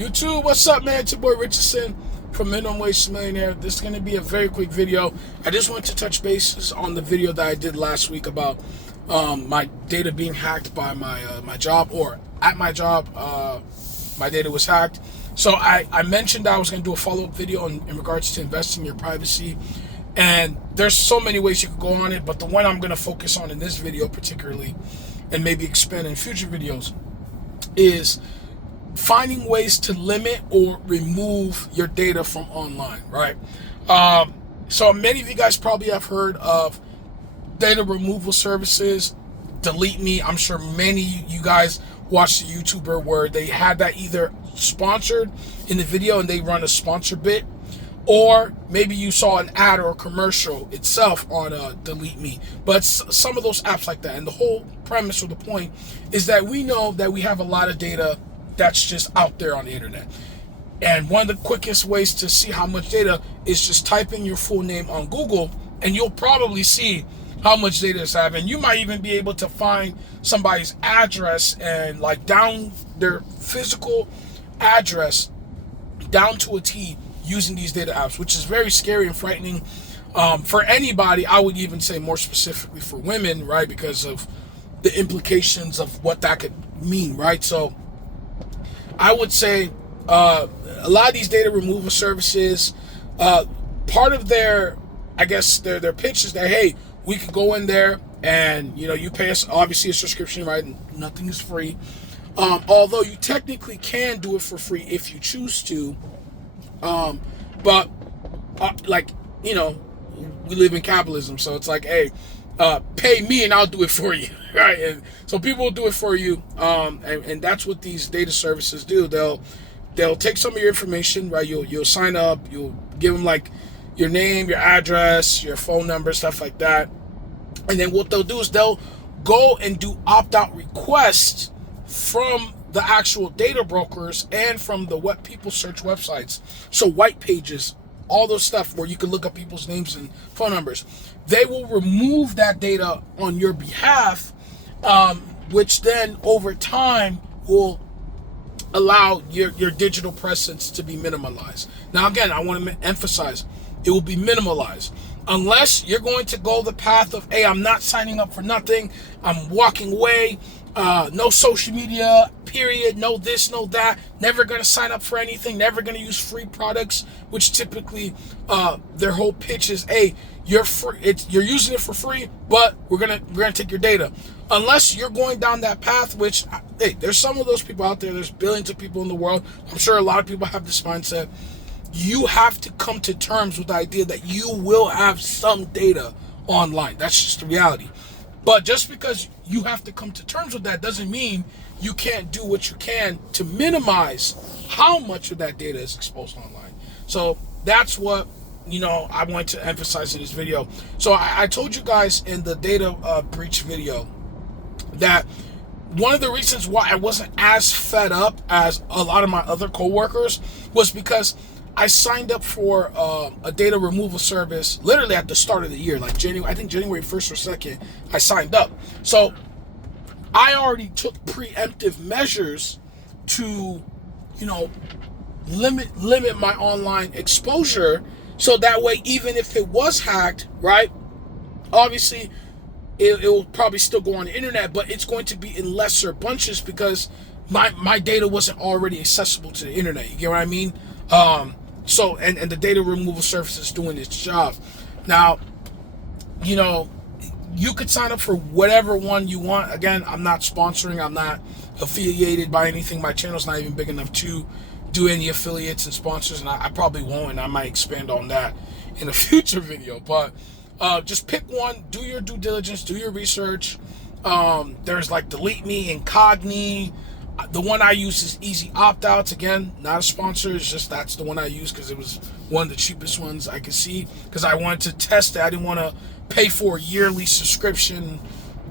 YouTube, what's up, man? It's your boy Richardson from Minimum Wage to Millionaire. This is going to be a very quick video. I just want to touch bases on the video that I did last week about my data being hacked by my job, or at my job, my data was hacked. So I mentioned I was going to do a follow-up video in regards to investing your privacy. And there's so many ways you could go on it, but the one I'm going to focus on in this video particularly, and maybe expand in future videos, is finding ways to limit or remove your data from online, right? So many of you guys probably have heard of data removal services, Delete Me. I'm sure many of you guys watched the YouTuber where they had that either sponsored in the video and they run a sponsor bit, or maybe you saw an ad or a commercial itself on Delete Me. But some of those apps like that. And the whole premise or the point is that we know that we have a lot of data that's just out there on the internet. And one of the quickest ways to see how much data is just type in your full name on Google, and you'll probably see how much data is having. You might even be able to find somebody's address and like down their physical address down to a T using these data apps, which is very scary and frightening for anybody. I would even say more specifically for women, right? Because of the implications of what that could mean, right? So I would say a lot of these data removal services, part of their, I guess their pitch is that, hey, we could go in there and, you know, you pay us obviously a subscription, right? Nothing is free. Although you technically can do it for free if you choose to. But like, you know, we live in capitalism, so it's like, hey, pay me and I'll do it for you, right? And so people will do it for you, and that's what these data services do. They'll take some of your information, right? You'll sign up, you'll give them like your name, your address, your phone number, stuff like that, and then what they'll do is they'll go and do opt-out requests from the actual data brokers and from the what people search websites. So white pages, all those stuff where you can look up people's names and phone numbers. They will remove that data on your behalf, which then over time will allow your digital presence to be minimalized. Now, again, I want to emphasize, it will be minimalized. Unless you're going to go the path of, hey, I'm not signing up for nothing, I'm walking away, no social media, period, no this, no that, never going to sign up for anything, never going to use free products, which typically their whole pitch is, hey, you're free, you're using it for free, but we're gonna take your data. Unless you're going down that path, which, hey, there's some of those people out there, there's billions of people in the world, I'm sure a lot of people have this mindset. You have to come to terms with the idea that you will have some data online. That's just the reality. But just because you have to come to terms with that doesn't mean you can't do what you can to minimize how much of that data is exposed online. So that's what, you know, I want to emphasize in this video. So I told you guys in the data breach video that one of the reasons why I wasn't as fed up as a lot of my other coworkers was because I signed up for a data removal service literally at the start of the year, like January 1st or 2nd, I signed up. So I already took preemptive measures to, you know, limit my online exposure. So that way, even if it was hacked, right, obviously it will probably still go on the internet, but it's going to be in lesser bunches because my data wasn't already accessible to the internet. You get what I mean? So, and the data removal service is doing its job. Now, you know, you could sign up for whatever one you want. Again, I'm not sponsoring. I'm not affiliated by anything. My channel's not even big enough to do any affiliates and sponsors, and I probably won't, and I might expand on that in a future video. But just pick one, do your due diligence, do your research. There's like Delete Me, Incogni. The one I use is Easy Opt-Outs. Again, not a sponsor. It's just that's the one I use because it was one of the cheapest ones I could see because I wanted to test it. I didn't want to pay for a yearly subscription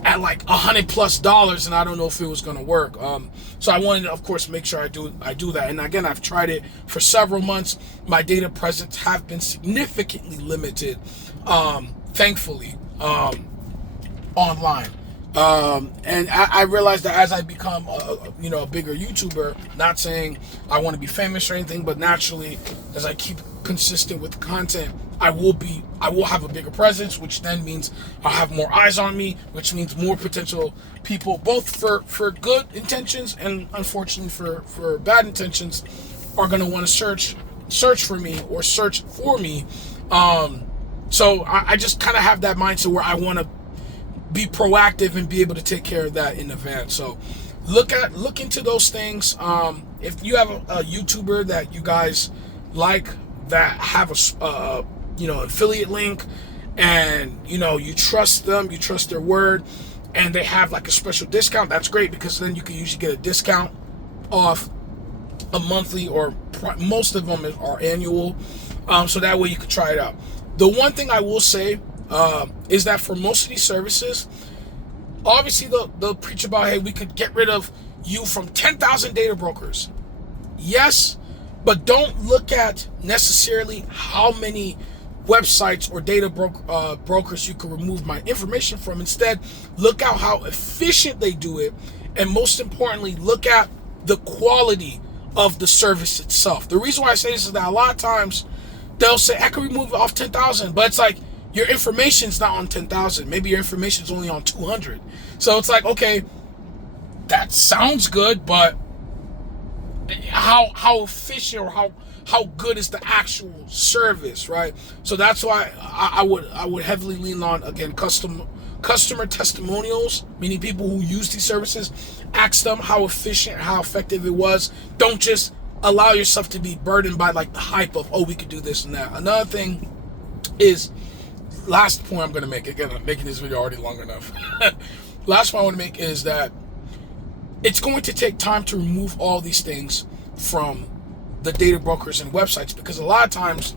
at like $100+ and I don't know if it was going to work. So I wanted to, of course, make sure I do that. And again, I've tried it for several months. My data presence have been significantly limited, thankfully, online. And I realized that as I become a bigger YouTuber, not saying I want to be famous or anything, but naturally, as I keep consistent with the content, I will have a bigger presence, which then means I'll have more eyes on me, which means more potential people, both for good intentions and unfortunately for bad intentions, are going to want to search for me or search for me. So I just kind of have that mindset where I want to be proactive and be able to take care of that in advance. So look into those things. If you have a YouTuber that you guys like that have a affiliate link, and you trust them, you trust their word, and they have like a special discount, that's great, because then you can usually get a discount off a monthly, or most of them are annual, so that way you can try it out. The one thing I will say is that for most of these services, obviously they'll preach about, hey, we could get rid of you from 10,000 data brokers. Yes, but don't look at necessarily how many websites or data brokers you can remove my information from. Instead, look at how efficient they do it, and most importantly, look at the quality of the service itself. The reason why I say this is that a lot of times they'll say, I can remove it off 10,000, but it's like, your information's not on 10,000. Maybe your information's only on 200. So it's like, okay, that sounds good, but how efficient or how good is the actual service, right? So that's why I would heavily lean on, again, customer testimonials, meaning people who use these services. Ask them how efficient, how effective it was. Don't just allow yourself to be burdened by like the hype of, oh, we could do this and that. Another thing is, last point I'm going to make, again, I'm making this video already long enough. Last point I want to make is that it's going to take time to remove all these things from the data brokers and websites, because a lot of times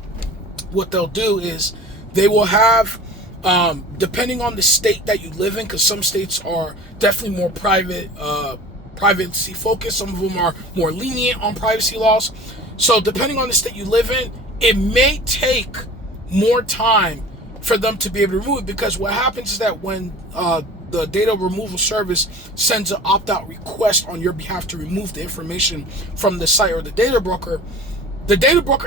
what they'll do is they will have, depending on the state that you live in, because some states are definitely more privacy focused, some of them are more lenient on privacy laws. So depending on the state you live in, it may take more time for them to be able to remove it, because what happens is that when the data removal service sends an opt-out request on your behalf to remove the information from the site or the data broker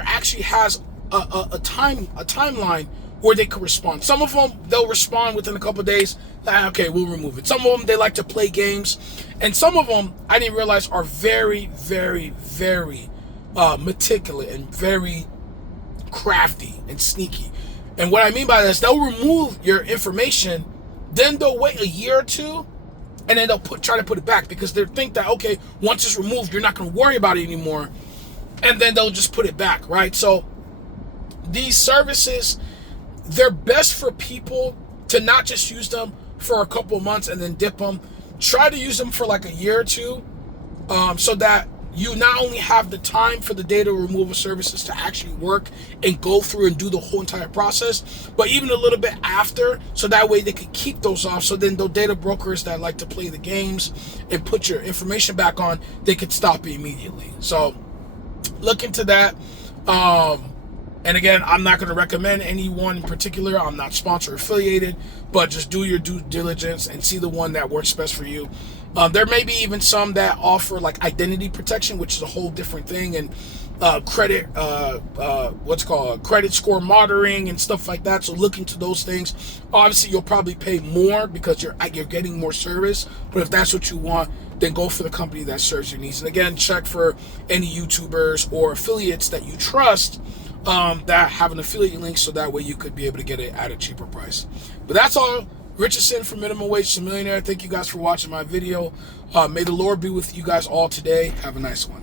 actually has a timeline where they can respond. Some of them, they'll respond within a couple of days, okay, we'll remove it. Some of them, they like to play games, and some of them, I didn't realize, are very, very, very meticulous and very crafty and sneaky. And what I mean by that is they'll remove your information, then they'll wait a year or two, and then they'll try to put it back, because they think that, okay, once it's removed, you're not going to worry about it anymore, and then they'll just put it back, right? So these services, they're best for people to not just use them for a couple of months and then dip them. Try to use them for like a year or two, so that you not only have the time for the data removal services to actually work and go through and do the whole entire process, but even a little bit after, so that way they can keep those off. So then those data brokers that like to play the games and put your information back on, they could stop it immediately. So look into that. And again, I'm not going to recommend anyone in particular. I'm not sponsor affiliated, but just do your due diligence and see the one that works best for you. There may be even some that offer like identity protection, which is a whole different thing, and credit score monitoring and stuff like that. So look into those things. Obviously, you'll probably pay more because you're getting more service, but if that's what you want, then go for the company that serves your needs. And again, check for any YouTubers or affiliates that you trust that have an affiliate link, so that way you could be able to get it at a cheaper price. But that's all. Richardson from Minimum Wage to Millionaire. Thank you guys for watching my video. May the Lord be with you guys all today. Have a nice one.